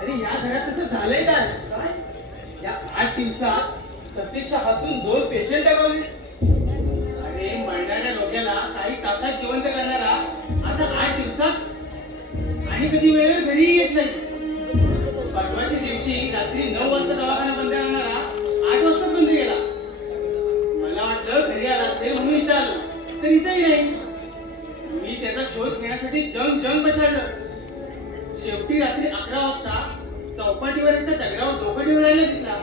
अरे या घरात कसं झालंय काय? या 8 दिवसात सतीशच्या हातून 2 पेशंट गवले. अरे मरणाऱ्या लोकांना काही तासात जिवंत करणारा आता 8 दिवसात आणि कधी वेळेवर घरी येत नाही. परवाच्या दिवशी रात्री 9 वाजता दवाखाना बंद करणारा 8 वाजता बंद केला. मला वाटलं घरी आला असेल म्हणून इथं आलो, तर इथंही नाही. मी त्याचा शोध घेण्यासाठी जंग बचावलं. शेवटी रात्री 11 वाजता चौपाटीवरच्या दगडावर डोकं ठेवून राहिला दिसला.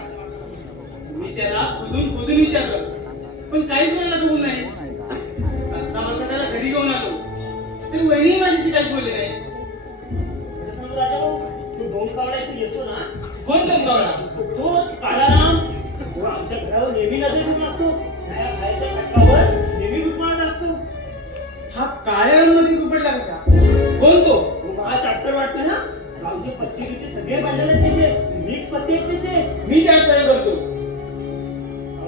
मी त्याला खुदून विचारलं, पण काहीच मला बघून नाही. असा बसा त्याला घरी घेऊन आलो, तर वहिनी माझ्याशी काहीच बोलले नाही. तू डोंकावळा इथे येतो ना? कोण डोंकावळा? तो काळाराम. तो आमच्या घरावर नेहमी नजर ठेवून असतो. त्या खायच्या खटकावर नेहमी गुटमाळत असतो. हा काळ्याराम मध्ये उपडला कसा? कोण तो? मला चॅप्टर वाटतोय ना. गावचे पत्ते बित्ते सगळे बांधलेले त्याचे, मिक्स पत्ते आहेत त्याचे. मी त्या सगळं करतो.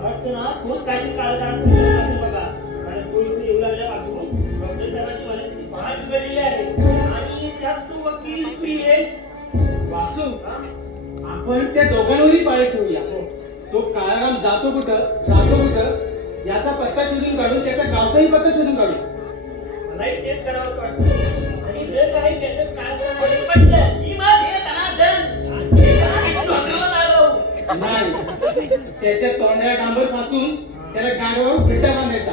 वाटतं ना तोच काहीतरी काळं असेल बघा. कारण तो इथे येऊ लागल्यापासून डॉक्टर साहेबांची परिस्थिती फार बिघडलेली आहे. आणि त्यात तो वकील प्रियेश. वासू, आपण त्या दोघांवरही पाळत ठेवूया. तो काळाराम जातो कुठं, राहतो कुठं याचा पत्ता शोधून काढून त्याचा गावचाही पत्ता शोधून काढू. मलाही तेच करावं असं वाटतं. आणि जर काही त्याचं काय पडलं की मग हे नाही, त्याच्या तोंडाला डांबर फासून त्याला गाडवावर उलटा बांधायचा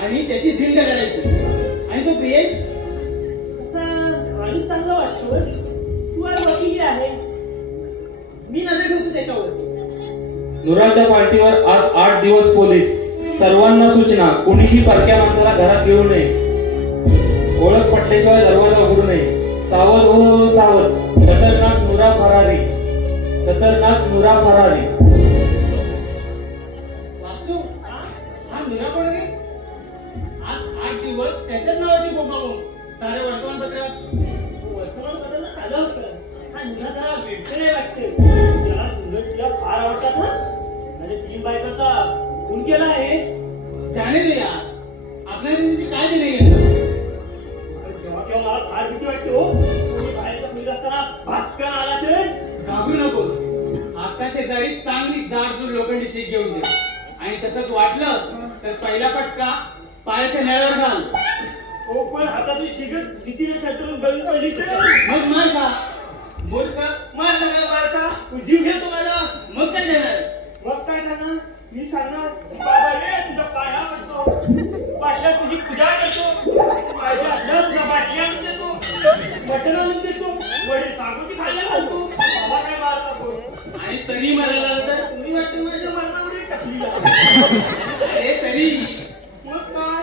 आणि त्याची धिंड करायची. आणि तो प्रियेश असा माणूस चांगला वाटतो. तू वकील आहे, मी नजर ठेवतो त्याच्यावर. नुराच्या पार्टीवर आज 8 दिवस पोलीस. सर्वांना सूचना, कुणीही परक्या माणसाला घरात घेऊ नये. ओळख पटल्याशिवाय दरवाजा उघडू नये. सावध हो सावध. खतरनाक नुरा फरारी. खतरनाक नुरा फरारी. वासू, हा नुरा कोण रे? आज 8 दिवस त्याच्याच नावाची बोंबाबोंब साऱ्या वर्तमानपत्रात आलं होतं. हा नुरा जरा वेगळे वाटते. त्याला सुंदर तुला फार आवडतात ना. म्हणजे 3 बायकाचा खून केला आहे. जाणे दे यार, आपल्या दिवशी काय दिले गेलं. तेव्हा मला फार भीती वाटते हो. तुम्ही बाहेरचा मुलगा असताना भास्कर आला तर घाबरू नकोस. आता शेजारी चांगली जाडजूड लोखंडी शीट घेऊन दे. आणि तसंच वाटलं तर पहिला पटका पायाच्या नळ्यावर घाल. हो, पण आता तुझी शिगत भीतीने सटरून बंद पडली तर मग मार का? मूर्ख, मार नका मारता. तू जीव घेतो मला. मग काय देणार? मग काय करणार? मी सांगणार बाबा ये तुझ्या पाया पडतो. वाटल्या तुझी पूजा करतो. माझ्या तुझ्या बाटल्या आणून देतो, मटण आणून देतो, वडे सागोटी खायला घालतो. मला काय मारता तो. आणि तरी मारायला तर तुम्ही वाटतं माझ्या मरणावर टाकली. अरे तरी मग काय?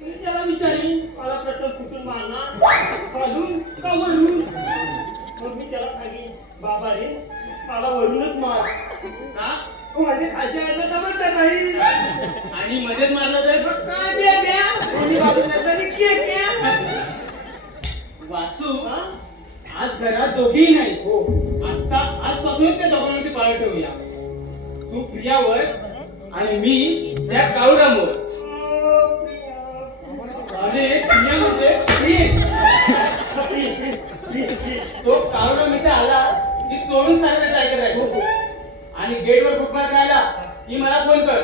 मी त्याला विचारीन मला प्रथम कुठून मारणार, खालून का वरून. मग मी त्याला सांगेन बाबा रे मला वरूनच मार. का? माझ्या खालच्या आईला समजत नाही. आणि मध्येच मारलं तर काय ब्या वासू, आज घरात दोघेही नाही. हो, आता आजपासूनच त्या दोघांवरती पाळत ठेवूया. तू प्रियावर आणि मी त्या काळूरामवर. अरे प्रिया म्हणजे प्रियेश. तो काळूराम इथे आला की चोरून सांगायचं ऐकत राहील. आणि गेटवर फुटमार राहिला की मला फोन कर.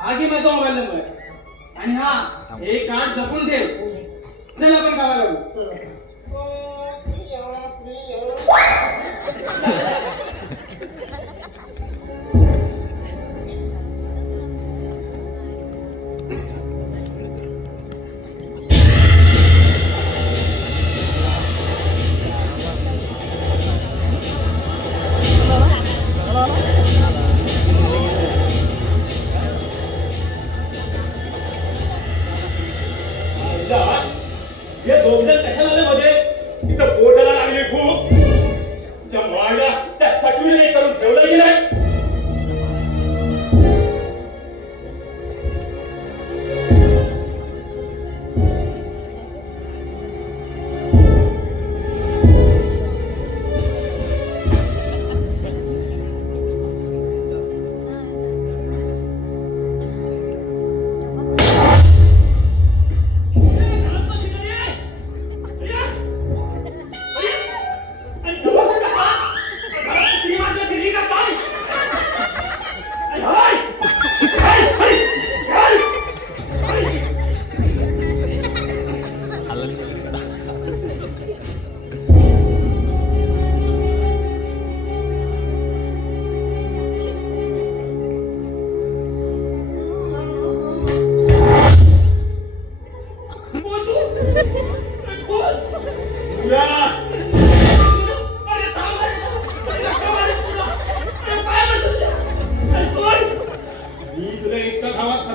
हा घे माझा मोबाईल नंबर. आणि हा हे कार्ड जपून ठेव. चल आपण गावाला जाऊ. हे दोघ जण कशाला मध्ये इथं पोटाला लागले खूप. त्या माळला त्या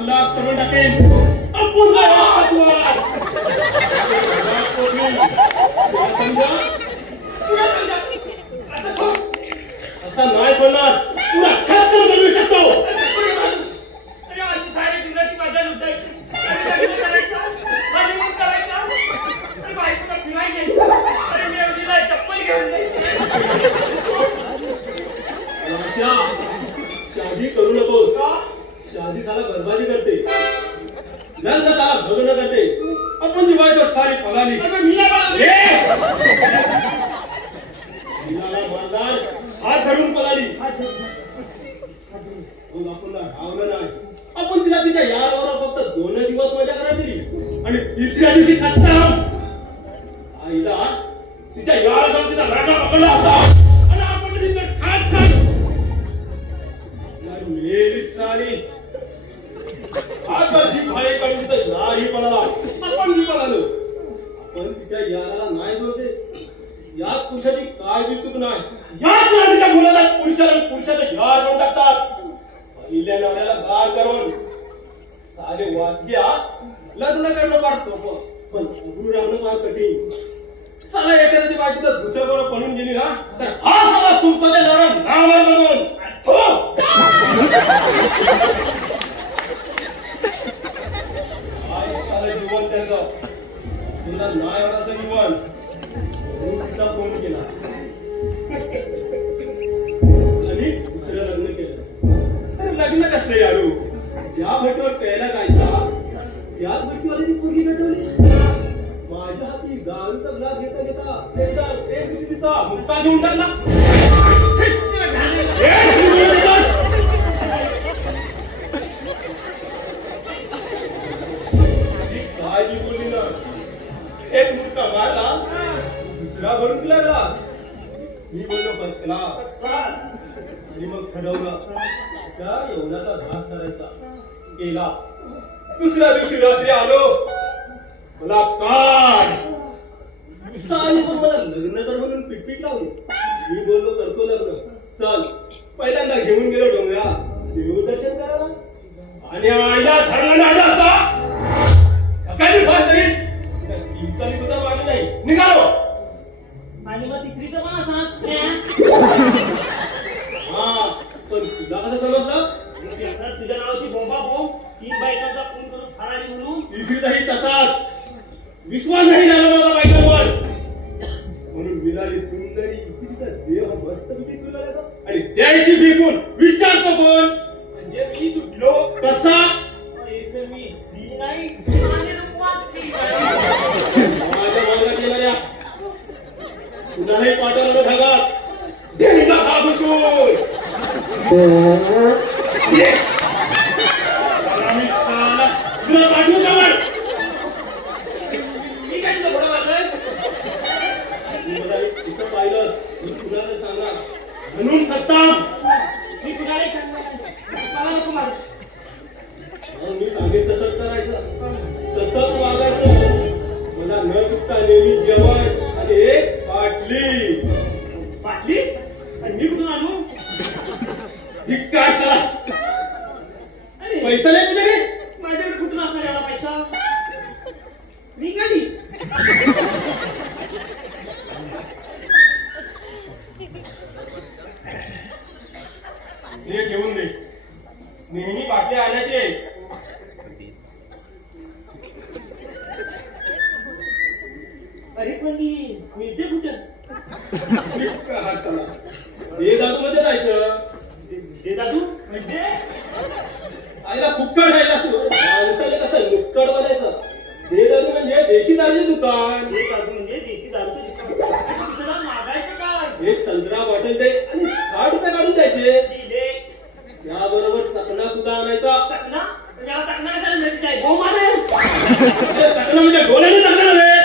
ब्लॉक करून टाकेन. आपण असा नाही सोडणार. तुला खात करू शकतो. अरे माझी सारी जिंदगी माझ्या लुटायची. करायचा अरे बायकोला फिराय गेली. अरे मी चप्पल घेऊन शादी करू नको. शादी साला बर्बादी करते. लग्न त्याला भगन करते. आपण जी बायको सारी पगाली. मर्दार हात धरून पळाली. मग आपण रावलं नाही. आपण तिला तिच्या यारावर फक्त 2 दिवस मजा करायला दिली आणि तिसऱ्या दिवशी खाता आईला तिच्या यारा जाऊन तिचा रागा पकडला होता आणि आपण तिचं खात खात मेली सारी. आज जी भाई काढून तिथं नाही पळाला. आपण मी पळालो. पण तिच्या याराला नाही जोडते. या पुरुषाची काय बी चूक नाही. याच राणीच्या मुलाला पुरुषाचा यार करून टाकतात. पहिल्या नवऱ्याला गार करून सारे वाद्या लग्न करणं फार सोपं पण उभं राहणं फार कठीण. साला एखाद्याची बायको दुसऱ्या बरोबर बनून गेली ना तर हा समाज तुमचं ते लढण नावाला बनवून जीवन त्यांचं तुला नाही आवडाचं जीवन तिचा फोन केला आणि दुसरं लग्न केलं. अरे लग्न कसलं याडू. ज्या भटीवर प्यायला जायचा त्याच भटीवाली पोरगी भेटवली. माझ्या हाती दारूचा ग्लास घेता घेता एक दिवशी तिचा मुक्का देऊन टाकला. काय बी बोलली ना. एक मुक्का मारला दुसरा भरून लागला. मी बोललो बसला आणि मग ठरवलं त्या यवनाचा घास करायचा. केला. दुसऱ्या दिवशी रात्री आलो. मला काय पण मला लग्न कर म्हणून पिटपीट लावली. मी बोललो करतो लग्न. चल पहिल्यांदा घेऊन गेलो डोंगरा देवदर्शन करायला आणि आईला धरला नाही असता काही फास तरी टिपकाली सुद्धा मागे नाही. निघालो. आणि मग तिसरीचं पण असं हा पण तुझा कसं समजलं. तुझ्या नावाची बोंबा बोंब 3 बायकांचा फोन करून फरारी म्हणून तिसरीचाही तसाच विश्वास नाही झाला माझा बायकावर. म्हणून मिळाली सुंदरी तिचा देह मस्त मिळाला आणि द्यायची फेकून विचारतो कोण म्हणजे मी सुटलो कसा. मी स्त्री नाही माझ्या मार्गात येणाऱ्या कुणालाही पाठवलं ढगात देईचा हा घुसून. तुला पाठवू का मी काय तुला घोडा वाजलाय. इथं पाहिलं कुणाला सांगणार म्हणून सत्ता मी कुणाला सांगणार मला नको मार. मी सांगेन तसंच करायचं तसंच वागायचं. मला न चुकता नेहमी जेवण आणि एक बाटली. बाटली आणि मी कुठून आणू. काय सला पैसा नाही तुझ्याकडे. माझ्याकडे कुठून असणार एवढा पैसा. मी कधी हे घेऊन दे. नेहमी बाटल्या आणायचे. अरे पण मी मिळते कुठं. दे दादू मध्ये जायचं. दे दादू म्हणजे आईला फुक्कड खायला असतो. माणसाला कसं नुक्कड बनायचं. दे दादू म्हणजे देशी दारूचे दुकान. दे दादू म्हणजे देशी दारूचे दुकान. मागायचं काय. एक संत्रा बॉटल दे आणि 60 रुपये काढून द्यायचे. त्याबरोबर चकना सुद्धा आणायचा. चकना चकना म्हणजे डोळ्याने चकना नव्हे.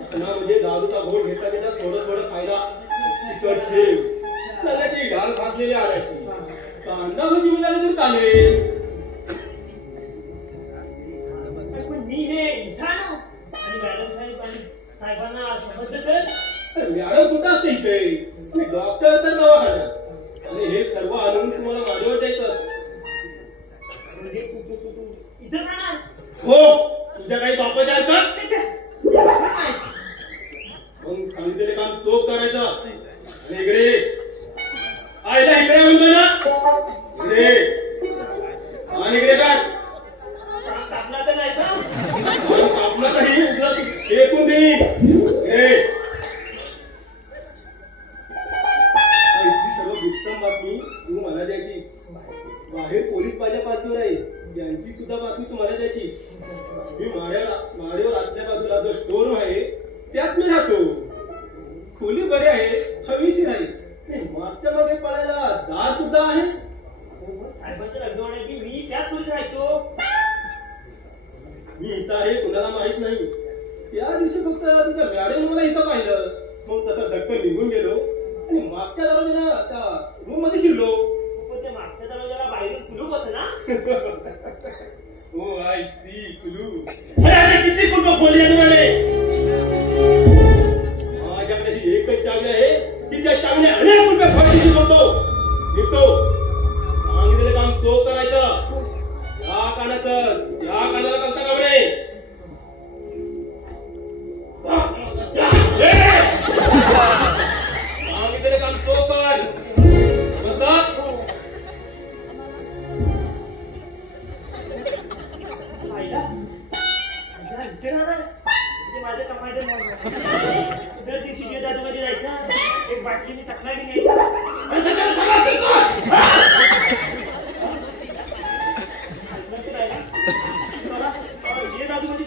चकना म्हणजे दारूचा घोट घेता घेता थोडं थोडं खायला तिखट शेव सगळ्याची ढाल भाजलेली आणायची. कांदा भजी मिळाली तर चालेल. पण मी हे इथं आणू आणि मॅडम साहेबांना समजलं तर मॅडम कुठं असते इथे. डॉक्टर तर दवाखान्यात आणि हे सर्व आणून तुम्हाला माझ्यावर द्यायचं. म्हणजे हो तुझ्या काही बापाच्या आहेत का? मग सांगितलेले काम चोख करायचं आणि इकडे आईला इकडे म्हणतो ना इकडे आणि इकडे काय कापला तर नाही का? कापलं काही एकूण देईन इकडे इतकी सर्व उत्तम बातमी तू मला द्यायची बाहेर पोलीस माझ्या बाजूवर आहे यांची सुद्धा बातमी तुम्हाला द्यायची मी माड्यावर आतल्या बाजूला जो स्टोर रूम आहे त्यात मी राहतो खोली बरी आहे हवीशी नाही मागच्या मागे पळायला दार सुद्धा आहे साहेबांचं लग्न होण्याची मी त्याच खोलीत राहायचो. मी इथं आहे कुणाला माहित नाही त्या दिवशी फक्त तुझ्या मॅडम मला इथं पाहिलं मग तसं धक्कन निघून गेलो आणि मागच्या दरवाजाला त्या रूम मध्ये शिरलो. पण त्या मागच्या दरवाजाला बाहेरून कुलूप होतं ना? हो आय सी कुलू अरे किती कुलूप खोली आहे माझ्याकडे एकच चावी आहे की त्या चावीने अनेक कुलपे फाडून शिकवतो निघतो सांगितलेलं काम चोख करायचं या कानाला करता का बरे सांगितलेलं काम चोख कर माझ्या कमाईचे दर दिवशी दादूमध्ये जायचं एक बाटली मी चकना ये दादूमध्ये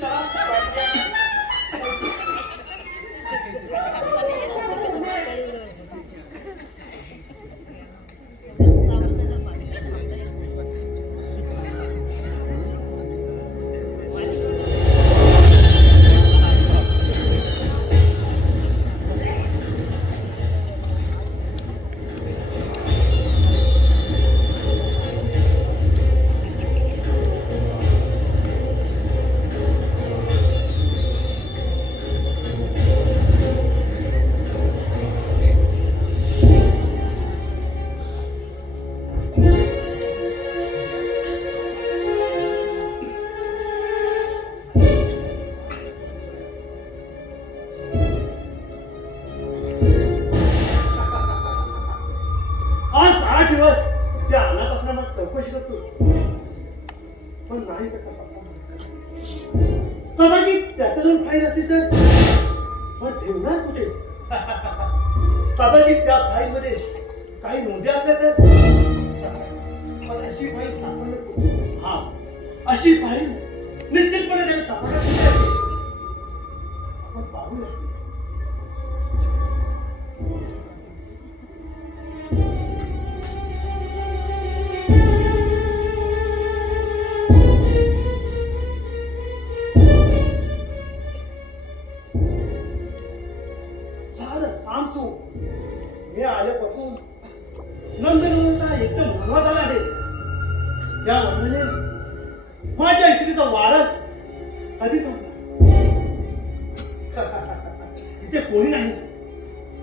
कदाचित त्या फाईलमध्ये काही नोंदी असल्या तर पण अशी फाईल सापडत हा अशी फाईल निश्चितपणे त्याने सापडत आपण पाहूया हे आल्यापासून नंदनवनचा एकदम भरवा झाला आहे या वर्णाने माझ्या इकडीचा वारस कधी इथे कोणी नाही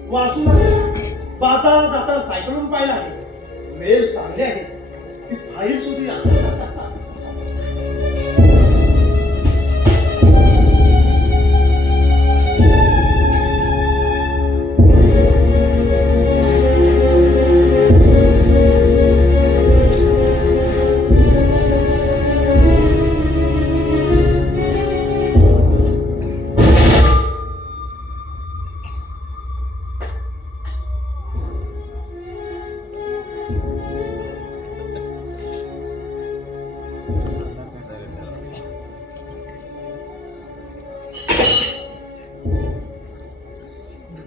वासूला बाजारात जाताना सायकलून पाहिला आहे वेल चांगले आहे ती फाईल शोधूया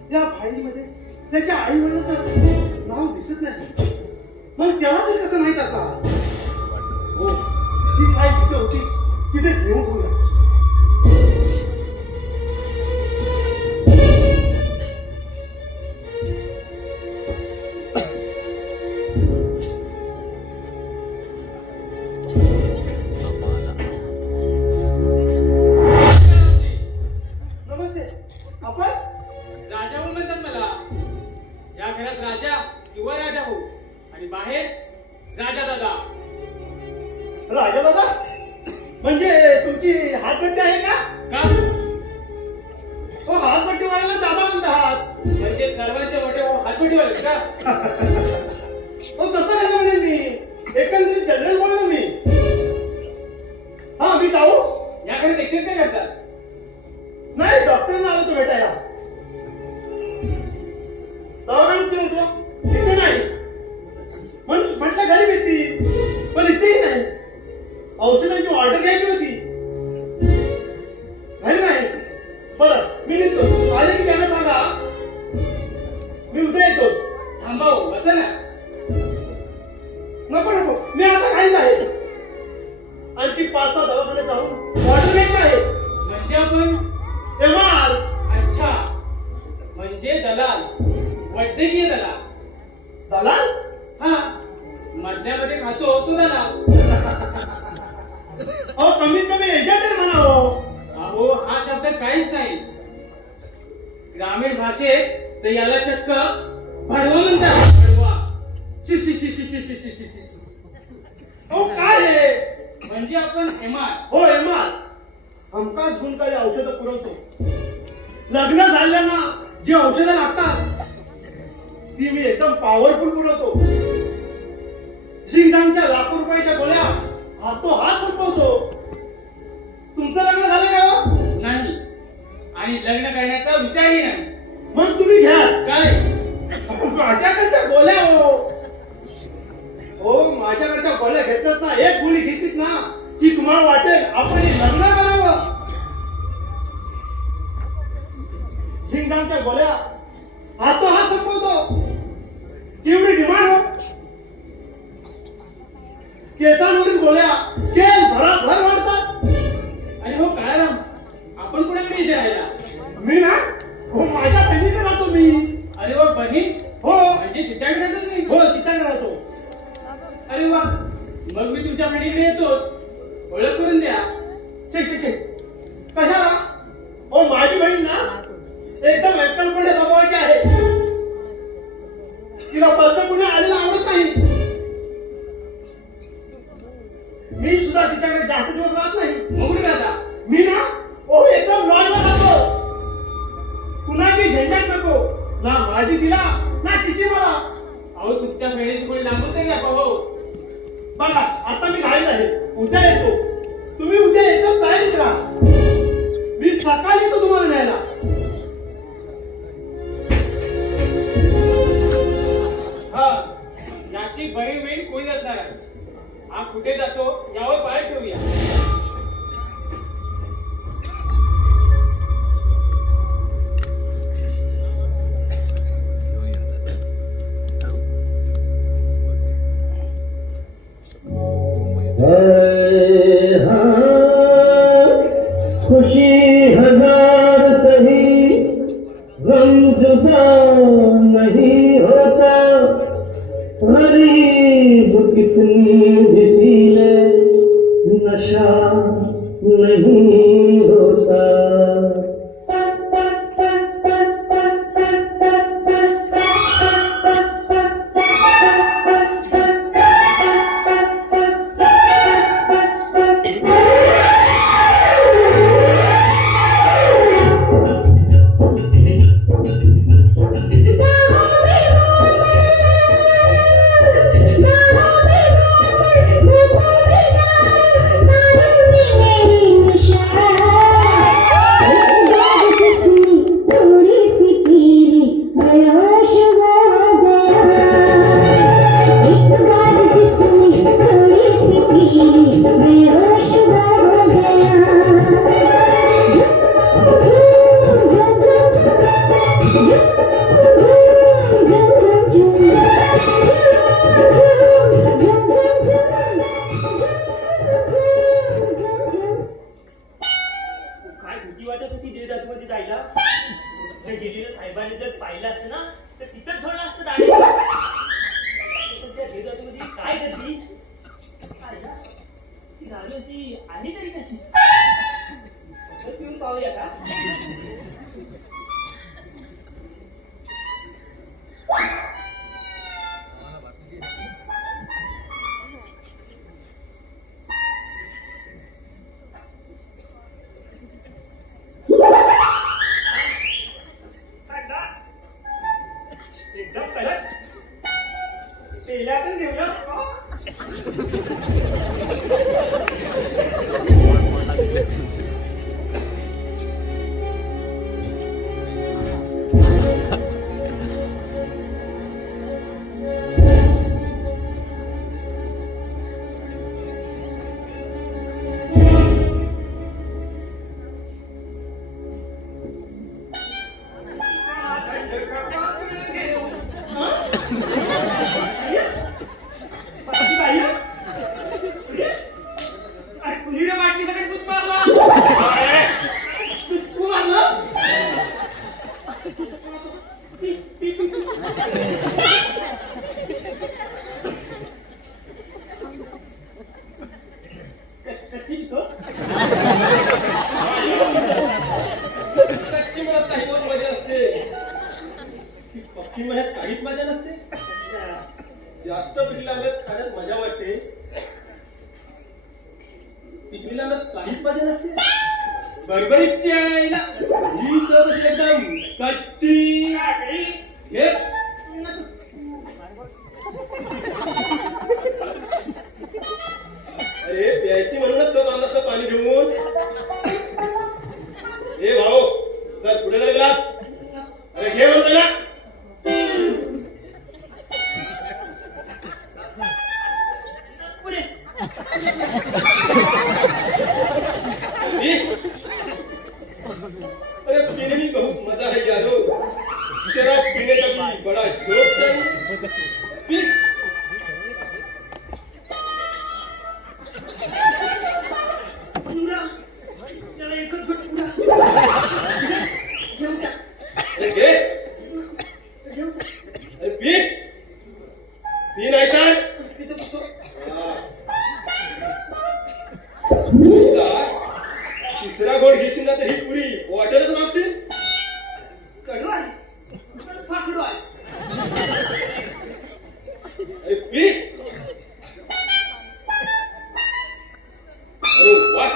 त्या फाईलमध्ये त्याच्या आई वडिलांचं नाव दिसत नाही मग त्याला तरी कसं माहित आता हो ती फाईल जिथे होती तिथे घेऊन ठेवूया म्हणजे तुमची हातपट्टी आहे का? का? हो, हातपट्टीवाल्याला दादा म्हणतात. म्हणजे सर्वांचे मोठे हातपट्टीवाले का? हो, तसं नाही म्हणले मी, एकंदरीत जनरल बोललो मी. हा, मी जाऊ? याकडे देखील काय करतात? नाही, डॉक्टरना आलो तो भेटायला. दवाखान्यात गेलो होतो, इथे नाही. म्हटलं घरी भेटती, पण इथेही नाही. औषधांची ऑर्डर घ्यायची होती, घरी नाही. बरं, मी निघतो. आले की त्यांना सांगा मी उद्या येतो. थांबाव बसा ना. नको नको, मी आता काहीच आहे. आणखी 5-6 दवाखान्यात जाऊन ऑर्डर घ्यायची आहे. म्हणजे आपण एमार. अच्छा, म्हणजे दलाल, वैद्यकीय दलाल. दलाल? हा, मधल्यामध्ये खातो तो दलाल. अहो, कमीत कमी एजंट आहे म्हणा. अहो, हा शब्द काहीच नाही. ग्रामीण भाषेत तर याला चक्क भडवा म्हणतात. भडवा. शी शी शी शी शी शी शी शी. अहो, काय आहे? म्हणजे आपण एमार. हो, एमार. हमखास गुण काही औषधं पुरवतो. लग्न झाल्याना जी औषधं लागतात ती मी एकदम पॉवरफुल पुरवतो. सिंगांच्या लाखो रुपयाच्या गोळ्या हात संपवतो. तुमचं लग्न झालं का हो? नाही, आणि लग्न करण्याचा विचारही नाही. मग तुम्ही घ्या. काय? माझ्याकडच्या गोळ्या हो, माझ्याकडच्या गोळ्या घेतात ना, एक गोळी घेतलीत ना की तुम्हाला वाटेल आपण हे लग्न करावं. झिंगांच्या गोळ्या हात संपवतो. एवढी डिमांड हो. केसांवरील गोळ्या तेल भराभर वाढतात. अरे हो, काय राम, आपण कुणाकडे इथे राहिला? मी ना, हो, माझ्या बहिणीकडे राहतो मी. अरे वा, बहीण? हो म्हणजे तिच्याकडे राहतोच नाही? हो, तिच्याकडे राहतो. अरे वा, मग मी तुमच्या बहिणीकडे येतोच. ओळख करून द्या. कशाला? हो, माझी बहीण ना एकदम एकलकोंडे स्वभावाची आहे. तिला परत पुणे आलेला आवडत नाही. मी सुद्धा तिच्याकडे जास्त दिवस राहत नाही. मग कुठे राहता? मी ना, हो, एकदम लॉजवर राहतो. कुणाची झंझट नको, ना माझी तिला ना तिची मला. अहो, तुमच्या बहिणीची कोणी लांबून तरी दाखवा हो. बघा, आता मी घाईत आहे, उद्या येतो. तुम्ही उद्या एकदम तयारीत राहा. मी सकाळी येतो तुम्हाला न्यायला. हा, याची बहीण कोणी नसणार आहे. हा कुठे जातो यावर पाय ठेवूया. खुशी हजार सही गम जुदा नहीं होता. गरीब कितनी भी पी ले नशा नहीं होता. टिफिनला मग काहीच पाहिजे नसते. बरोबरीची आहे ना ही तर कशी एकदम कच्ची हे अरे प्यायची म्हणूनच तो माणूस पाणी घेऊन. हे भाऊ तर पुढे जरा ग्लास. अरे घे म्हणतो ना. अरे पीने में बहुत मजा है यारो. शराब पीने का भी बड़ा शौक है. पी. त्याला एकच घोट पुरा. अरे घे. अरे पी. पी नाही तर तिसरा गोड घेशील ना तर ही पुरी वाटेलच मागतील. कडू आहे फाकडू आहे. अरे पी. अरे वा.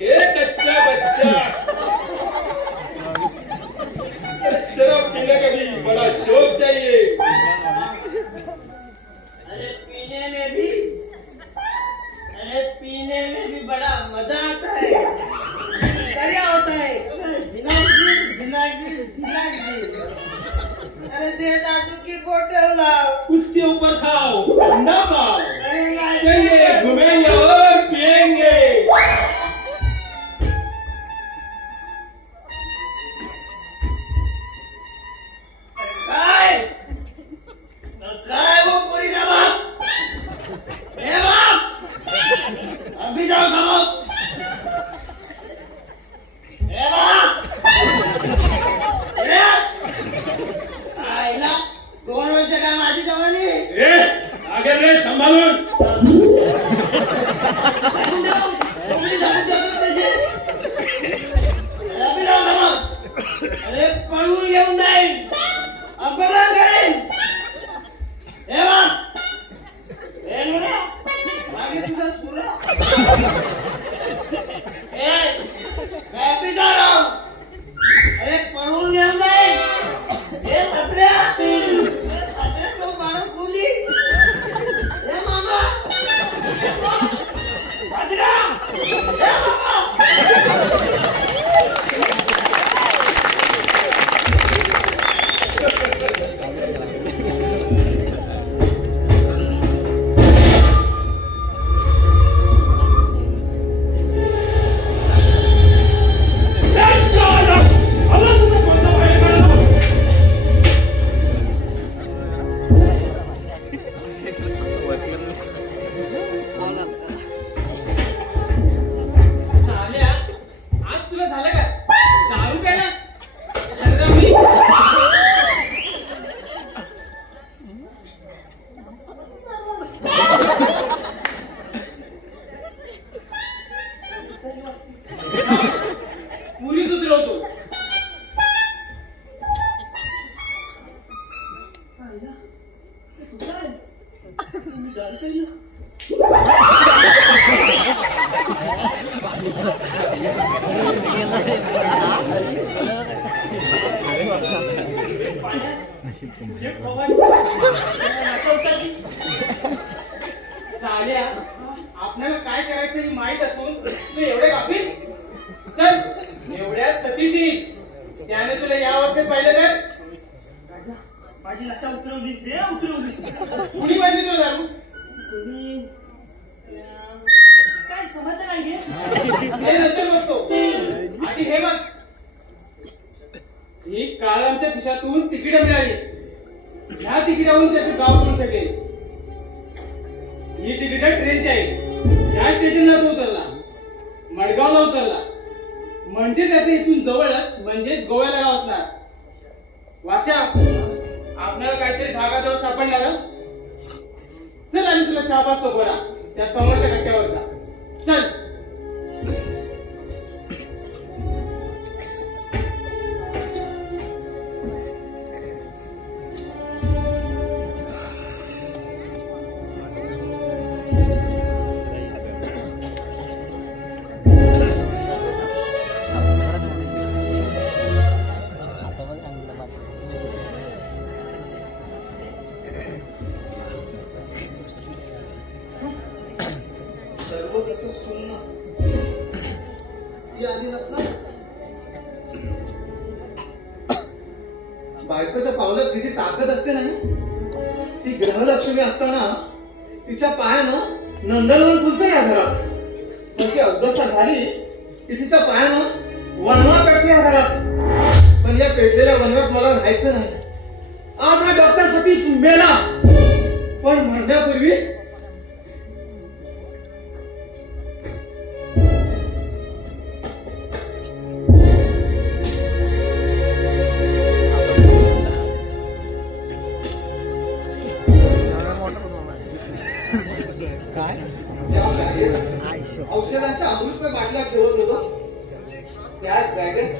हे कच्चा बच्चा शराब पीने का भी बड़ा शौक चाहिए. पीने में भी बड़ा मजा आता है. क्या होता है विनागिर. अरे दे दादू की बोतल लाओ. उसके ऊपर खाओ ठंडा पाओ. अरे चलिए घूमेंगे और पिएंगे. काय वो पूरी का बाप. मेरा बाप अभी जाओ खाओ. मेरा बाप आईला 2 वर्ष काय माझी जवानी. आगे रे सांभाळून. अरे पळून घेऊन जाईल. अपघात करेन. मागे तुझा सुरा अरे पळून घेऊन जाईल. हे सत्र्या तो माणूस बोली. हे मामा सत्र्या. हे मामा साल्या आज तुला झालं का दारू प्यायलास. चंद्रावली पुरीच उतरवतो. साल्या आपल्याला काय करायचं हे माहित असून तू एवढे गाफील. चल एवढ्यात सतीश येईल. त्याने तुला या अवस्थेत पाहिलं तर माझी नशा उतरवलीस रे उतरवलीस. कुणी पाहिजे तुला दारू. काय समजलं नाही गे. हे नंतर बघतो. आधी हे बघ. ही काल आमच्या खिशातून तिकीट मिळाली. ह्या तिकिटावरून त्याचं गाव करू शकेल. ही तिकीट ट्रेनची आहे. या स्टेशनला तो उतरला. मडगावला उतरला म्हणजे त्याचं इथून जवळच म्हणजेच गोव्याला गाव असणार. वाशा आपल्याला काहीतरी धागाजवळ सापडणार. चल आणि तुला चहा पाचतो गोरा त्या समोरच्या कट्ट्यावरचा. चल. सुन्न ही आधी नसणार. बायकोच्या पावलात किती ताकद असते नाही. ती ग्रहलक्ष्मी असताना तिच्या पायानं नंदनवन फुलतं या घरात. पण ती अगदसा झाली की तिच्या पायानं वनवा पेटतो या घरात. पण या पेटलेल्या वनव्यात मला राहायचं नाही. आज हा डॉक्टर सतीश मेला, पण मरण्यापूर्वी औषधांच्या अमृत बाटल्या ठेवत होतो त्याच बॅगेत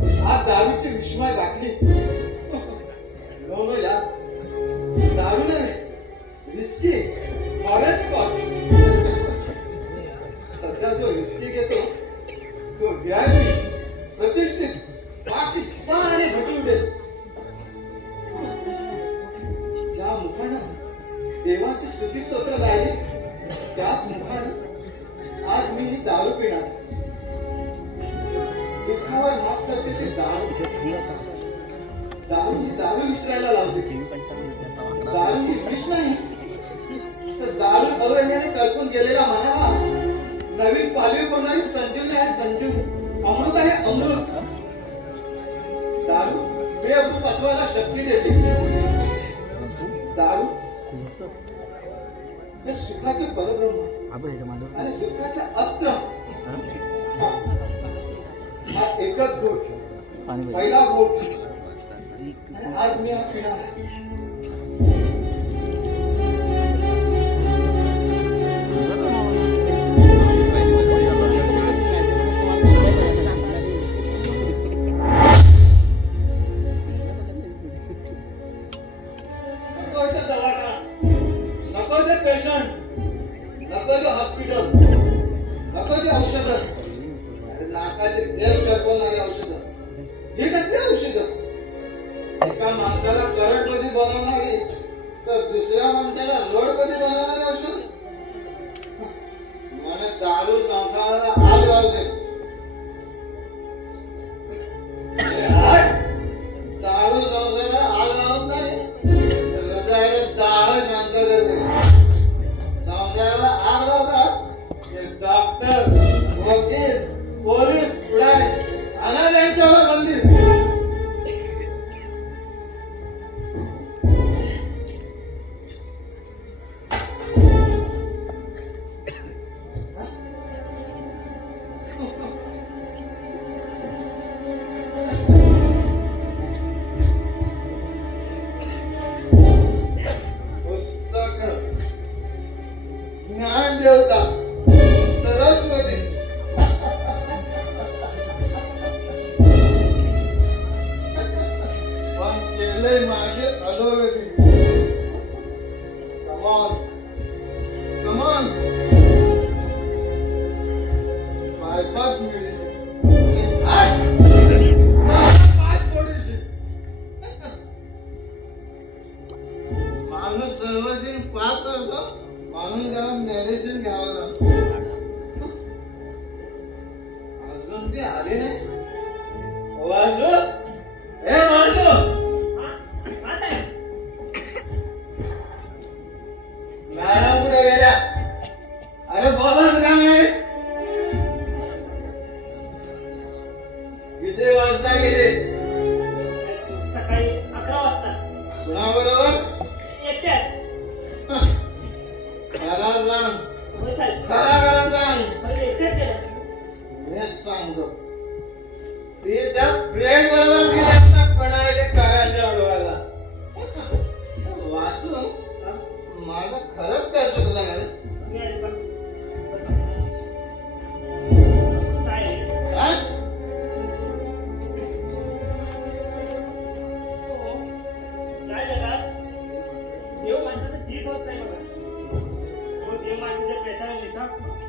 आज दारूची विस्मय बाटली. नो यार, दारू नाही, विस्की, ऑरेंज स्कॉच. सध्या जो विस्की घेतो तो व्यापी प्रतिष्ठित पाकिस्तान घटी उडेल. ज्या मुखानं देवाची स्तुती स्तोत्र गायली त्याच मुखानं आज मी दारू पिणार. दुःखावर माफ करते ते दारू. दारू ही दारू विसरायला लावते. दारू ही विष नाही, तर दारू अवैधने करपून गेलेला मनाला नवीन पालवी होणारी संजीवनी आहे. संजीवनी अमृत आहे, अमृत. दारू बेअब्रू पचवायला शक्ती देते. दारू हे सुखाचे परब्रह्म आणि दुःखाचे अस्त्र. हा एकच घोट, पहिला घोट. आणि आज मी हा पिणार.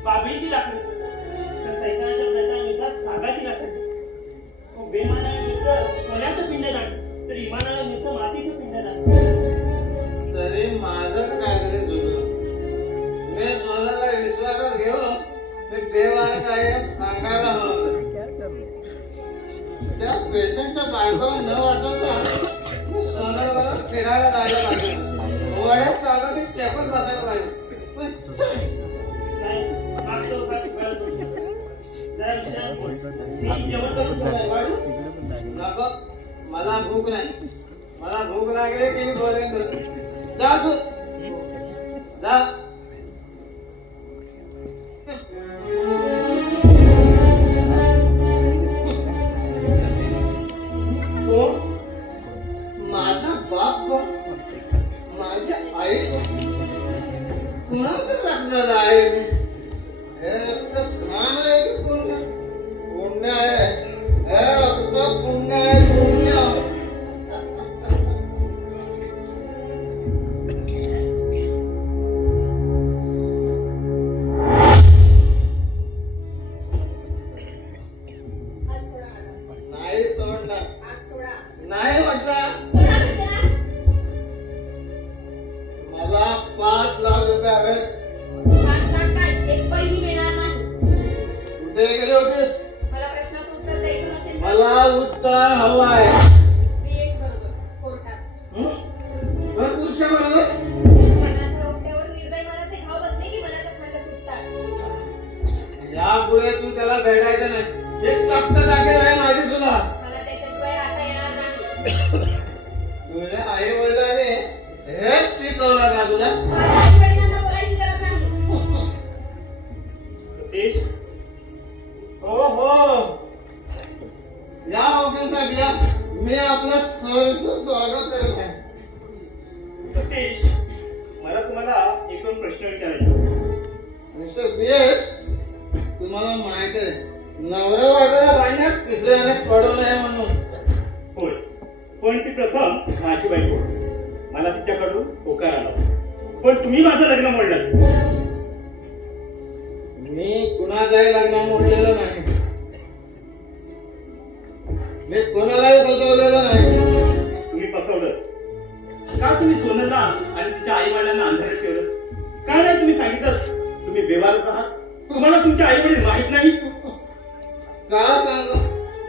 बाबीची लाकडी तर सैतानाच्या प्रयत्नाने मिळतात सागाची लाकडी. बेमानाला मिळतं सोन्याचं पिंड दाट, तर इमानाला मिळतं मातीचं पिंड दाट. तरी माझं काय तरी जुळलं. मी सोन्याला विश्वासात घेऊन व्यवहार आहे सांगायला हवं. त्या पेशंटच्या बायकोला न वाचवता सोनरवर फिरायला जायला पाहिजे. वड्यात सावं ते चेपत बसायला पाहिजे. पण नाही, मागचं उपाय कळत होतं. जरा विचार बोल. मी जेवण करून ठेवलंय, वाढू? नको, मला भूक नाही. मला भूक लागली की मी बोलेन. जा तू जा. कोण? माझा बाप कोण? माझी आई कोण? कुणाचं रक्त आहे? हे रक्त घाण आहे की पुण्य? पुण्य आहे. हे रक्त पुण्य आहे, पुण्य. नाही सोडणार. नाही म्हटलं. मला 5 लाख रुपये हवे. कुठे गेले होतेस? मला उत्तर हवं आहे. पुरुषा बरोबर यापुढे तू त्याला भेटायचं नाही. हे सक्त ताकीद आहे माझी तुला. तुझ्या आई वडिलांनी हेच शिकवलं का तुला? सतीश, हो हो, या वकील साहेब या. मी आपलं सहर्ष स्वागत करत आहे. सतीश, मला तुम्हाला एक दोन प्रश्न विचारायचे. मिस्टर पीएस, तुम्हाला माहित आहे नवरा बायकोला भांडण्यात तिसऱ्याने पडू नये म्हणून. होय, पण ती प्रथम माझी बायको. मला तिच्याकडून होकार आला, पण तुम्ही माझं लग्न मोडलं. मी कुणाचाही लग्न मोडलेलं नाही. मी कोणालाही फसवलेलं नाही. तुम्ही फसवलं का? तुम्ही सोनलला आणि तिच्या आई वडिलांना अंधारात ठेवलं का? नाही तुम्ही सांगितलं तुम्ही बेवारस आहात, तुम्हाला तुमचे आई वडील माहित नाही. का सांगू?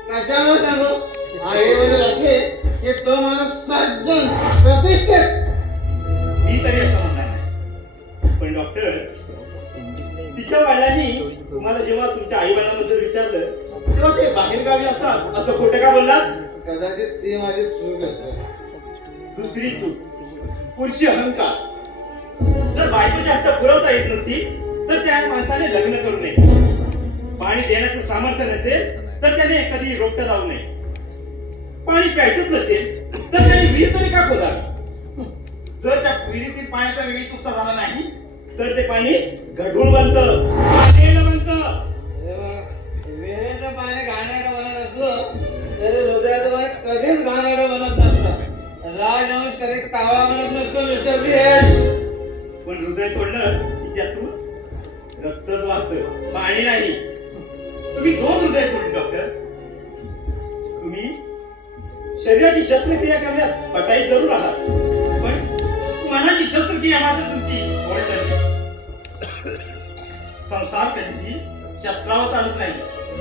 कशाला सांगू? आई वडील असले की तो माणूस सज्जन प्रतिष्ठित. मी तरी असं म्हणणार नाही, पण डॉक्टर, तिच्या वडिलांनी तुम्हाला जेव्हा तुमच्या आई वडिलांबद्दल विचारलं तेव्हा ते बाहेरगावी असतात असं खोटं का बोललात? कदाचित ती माझी चूक असेल. दुसरी चूक, पुरुषी अहंकार. जर बायकोची हट्ट पुरवता येत नसती तर त्या माणसाने लग्न करू नये. पाणी देण्याचं सामर्थ्य नसेल तर त्याने कधी रोखता जाऊ नये. पाणी प्यायचंच नसेल तर त्याने विहीर तरी का खोदावी? जर त्या विहिरीतील पाण्याचा वेळी उपसा झाला नाही तर ते पाणी गढूळ बनतं, पातेलं बनतं. वेळेचं पाणी घाणेरडं बनत असलं तरी हृदयाचं पाणी कधीच घाणेरडं बनत नसतं. राजवंश कधी कावा बनत नसतो मिस्टर पीएस. पण हृदय तोडलं की त्यातून रक्तच वाहतं, पाणी नाही. तुम्ही 2 हृदय तोडले डॉक्टर. तुम्ही शरीराची शस्त्रक्रिया करण्यात पटाई जरूर आहात, पण मनाची शस्त्रक्रिया मात्र तुमची ओढली. संसार कधी शस्त्रावर चालत नाही,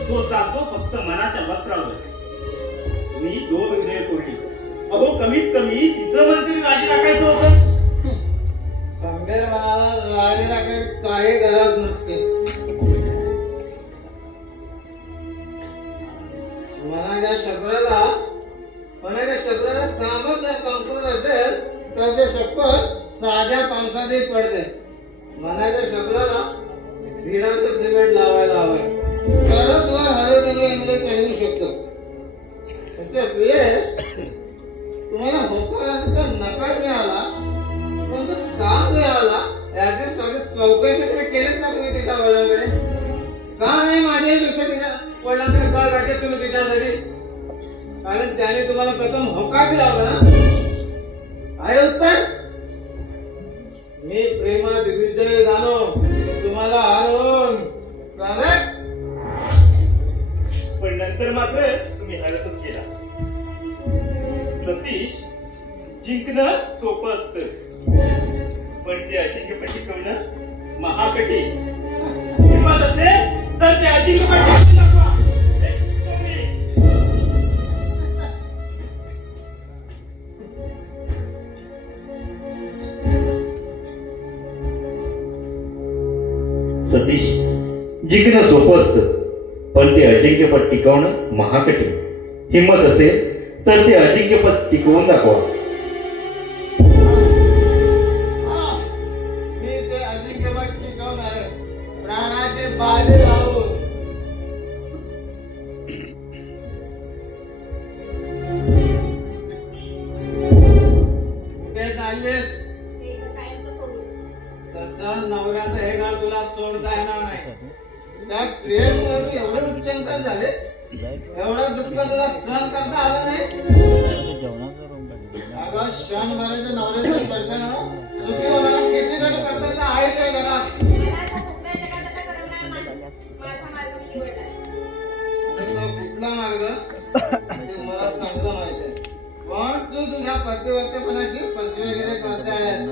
तो चालतो फक्त मनाच्या वस्त्रावर. मी 2 हृदय तोडली. अहो, कमीत कमी तिचं मन तरी राजी राखायचं होतं. गंभीर मनाला राणी राखायची काही गरज नसते. मनाच्या शब्दाला कामच कमकुवत असेल तर ते शपथ साध्या पावसातही पडते. मनाच्या शब्दाला धीराचं सिमेंट लावायला हवंय, तरच वर हवेमध्ये चढवू शकतो. तुम्हाला होकारानंतर नकार मिळाला, पण तो काम मिळाला याची चौकशी तुम्ही केलीच ना तुम्ही तिच्या वडिलांकडे? का नाही माझ्यापेक्षा तिच्या वडिलांकडे बळ गाठे तुम्ही तिच्यासाठी? कारण त्याने तुम्हाला प्रथम होकार दिला होता ना. आहे उत्तर? मी प्रेमात विजय झालो, तुम्हाला हरवून. करेक्ट? पण नंतर मात्र तुम्ही हरतच केला. सतीश, जिंकणं सोपं असतं, पण ते अजिंक्यपदी करणं महाकठीण. हिंमत असेल तर ते अजिंक्यपद टिकवून दाखवा. तुम्ही सतीश, जिंकणं सोपं असतं, पण ते अजिंक्यपद टिकवणं महाकठीण. हिंमत असेल तर ते अजिंक्यपद टिकवून दाखवा. मी ते अजिंक्यपद टिकवणार आहे, प्राणाचे बाजे लावून. कुठे चाललेस? तसं नवऱ्याचं हे घर तुला सोडता येणार नाही. त्या प्रियेवर एवढे उच्चांकर झाले, एवढं दुःख तुला सहन करता आलं नाही. अगं क्षणभराच्या नवऱ्याचं दर्शन सुखी होणारा किती जरी प्रसंग आहे त्या घरात. तो कुठला मार्ग ते मला चांगलं माहिती आहे. पण तू तुझ्या पतिव्रतेपणाची फसवी वगैरे करते आहेस.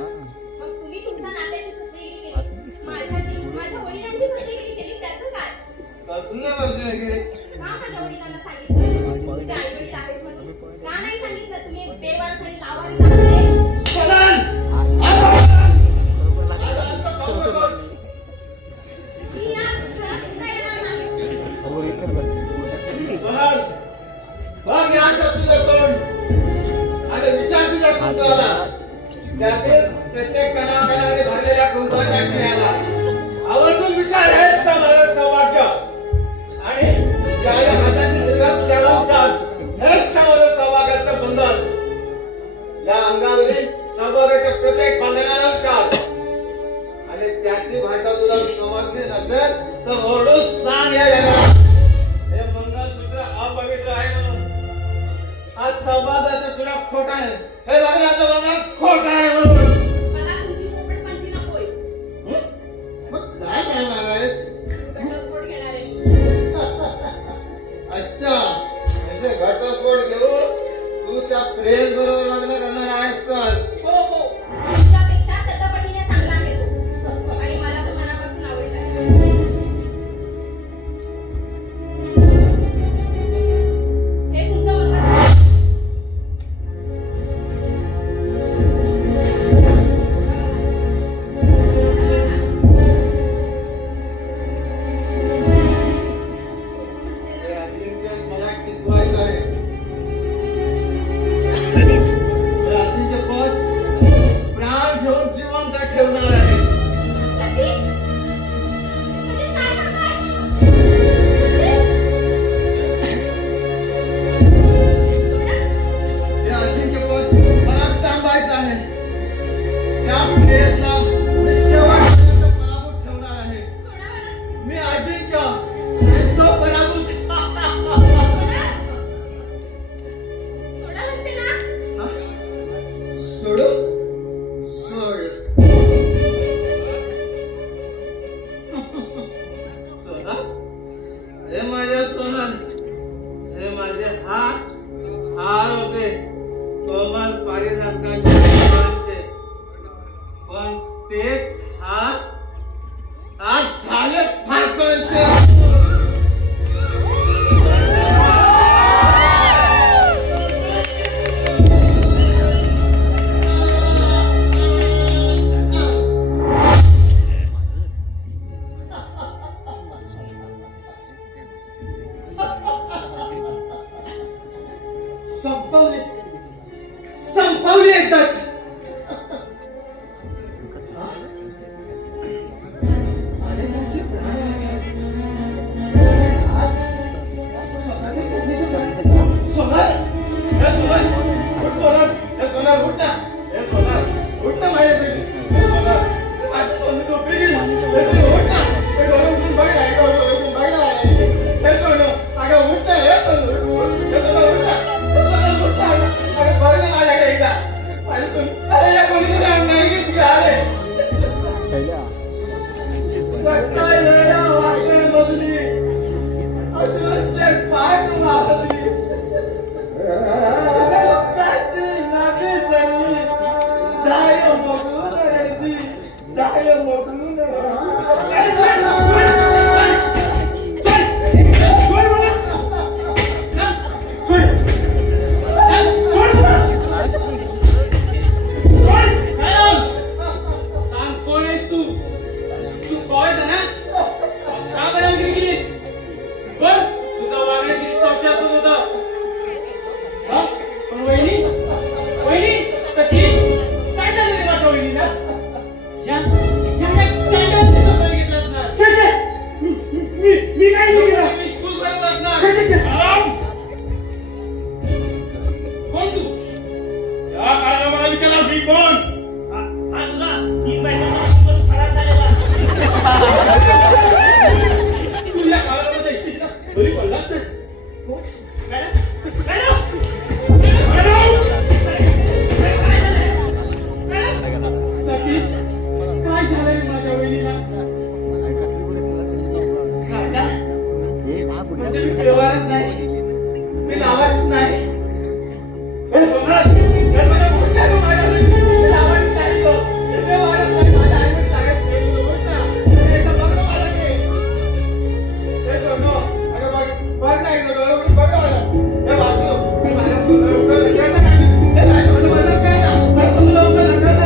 कसली फसवी वगैरे? बघ या तुझं तोंड आणि विचार तुझ्या कुटुंबाला. त्यातील प्रत्येक कणाकणाने भरलेल्या कुटुंबाच्या क्रियाला आवर्जून विचार. हेच का माझं सौभाग्य? आणि ज्याला हातातील हिरव्या त्याला विचार. हेच का माझं सौभाग्याचं बंधन? या अंगावरील सौभाग्याच्या प्रत्येक बंधनाला विचार. आणि त्याची भाषा तुला समजली नसेल तर ओरडून सांग या जगाला, हे मंगळसूत्र अपवित्र आहे म्हणून. हा सौभाग्याचा सुद्धा खोटा आहे, हे लग्नाचं बंधन खोट आहे म्हणून. मग काय करणार आहेस? अच्छा, म्हणजे घटस्फोट घेऊन तू त्या प्रेम बरोबर लग्न करणार आहेस तर? संपवली एकदाच. मी कोण हा तुला 3 महिन्याचा खराब झालेला तू या काळामध्ये एकटीच का घरी पडलास नाही सतीश काय झालं रे माझ्या वहिनीला म्हणजे मी व्यवहारच नाही मी लावायच नाही हे सोमनाथ हे मला बोलत नाही तू माझ्यासाठी मी लावायच नाही तो मी व्यवहारच नाही माझ्या आईने सांगत हे सोबत ना अरे एकदा बघ ना मला ते हे सोमनाथ अरे बघ ना एकदा डोळ्यावरून बघ ना मला हे वाचतो मी माझ्या सोमनाथ उठलं नंतर काय हे राजवाला माझं काय ना मला समजा उठलं नंतर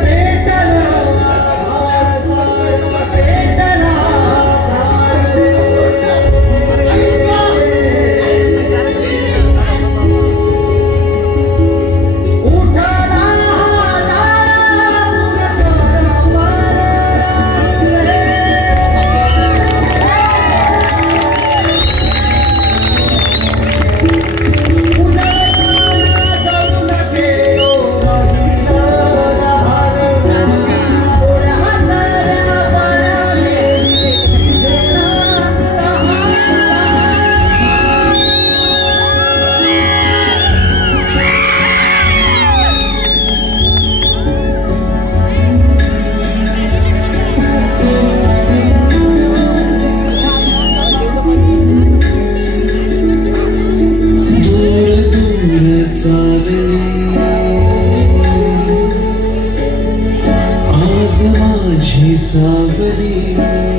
आज माझी सावली